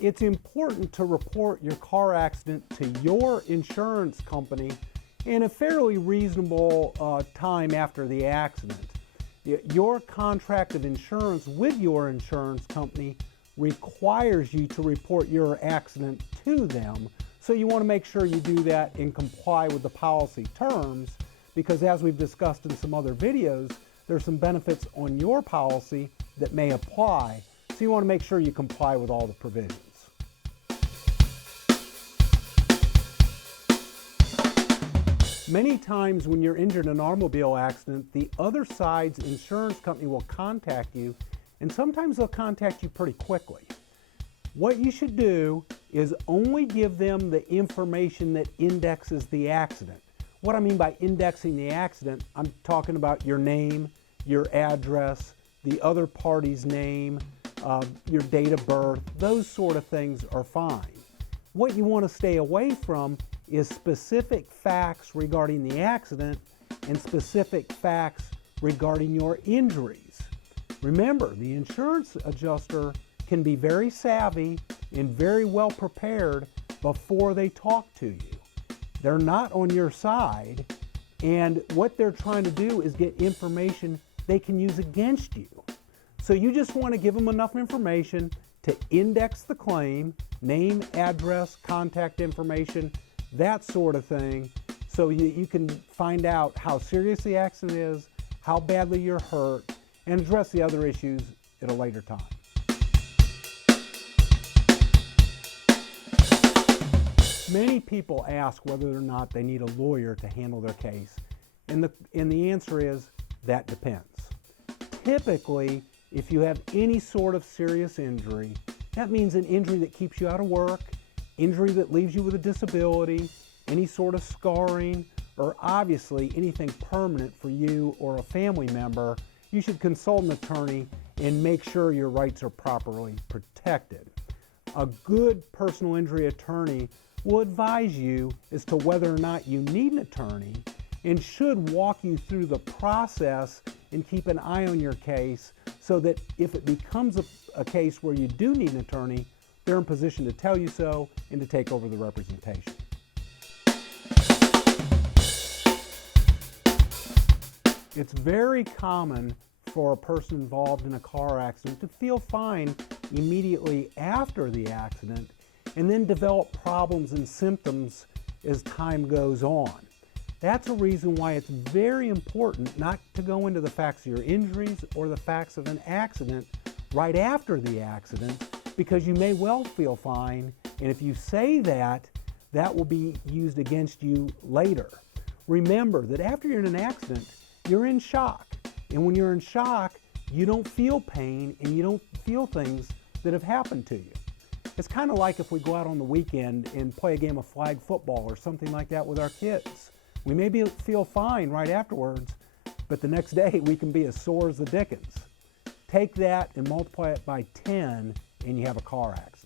It's important to report your car accident to your insurance company in a fairly reasonable time after the accident. Your contract of insurance with your insurance company requires you to report your accident to them. So you want to make sure you do that and comply with the policy terms, because as we've discussed in some other videos, there's some benefits on your policy that may apply. So you want to make sure you comply with all the provisions. Many times when you're injured in an automobile accident, the other side's insurance company will contact you, and sometimes they'll contact you pretty quickly. What you should do is only give them the information that indexes the accident. What I mean by indexing the accident, I'm talking about your name, your address, the other party's name, your date of birth. Those sort of things are fine. What you want to stay away from is specific facts regarding the accident and specific facts regarding your injuries. Remember, the insurance adjuster can be very savvy and very well prepared before they talk to you. They're not on your side, and what they're trying to do is get information they can use against you. So you just want to give them enough information to index the claim, name, address, contact information, that sort of thing, so you can find out how serious the accident is, how badly you're hurt, and address the other issues at a later time. Many people ask whether or not they need a lawyer to handle their case, and the answer is that depends. Typically, if you have any sort of serious injury, that means an injury that keeps you out of work, injury that leaves you with a disability, any sort of scarring, or obviously anything permanent for you or a family member, you should consult an attorney and make sure your rights are properly protected. A good personal injury attorney will advise you as to whether or not you need an attorney and should walk you through the process and keep an eye on your case so that if it becomes a case where you do need an attorney, they're in position to tell you so and to take over the representation. It's very common for a person involved in a car accident to feel fine immediately after the accident and then develop problems and symptoms as time goes on. That's a reason why it's very important not to go into the facts of your injuries or the facts of an accident right after the accident, because you may well feel fine, and if you say that, that will be used against you later. Remember that after you're in an accident, you're in shock, and when you're in shock, you don't feel pain and you don't feel things that have happened to you. It's kind of like if we go out on the weekend and play a game of flag football or something like that with our kids. We may feel fine right afterwards, but the next day we can be as sore as the dickens. Take that and multiply it by 10 and you have a car accident.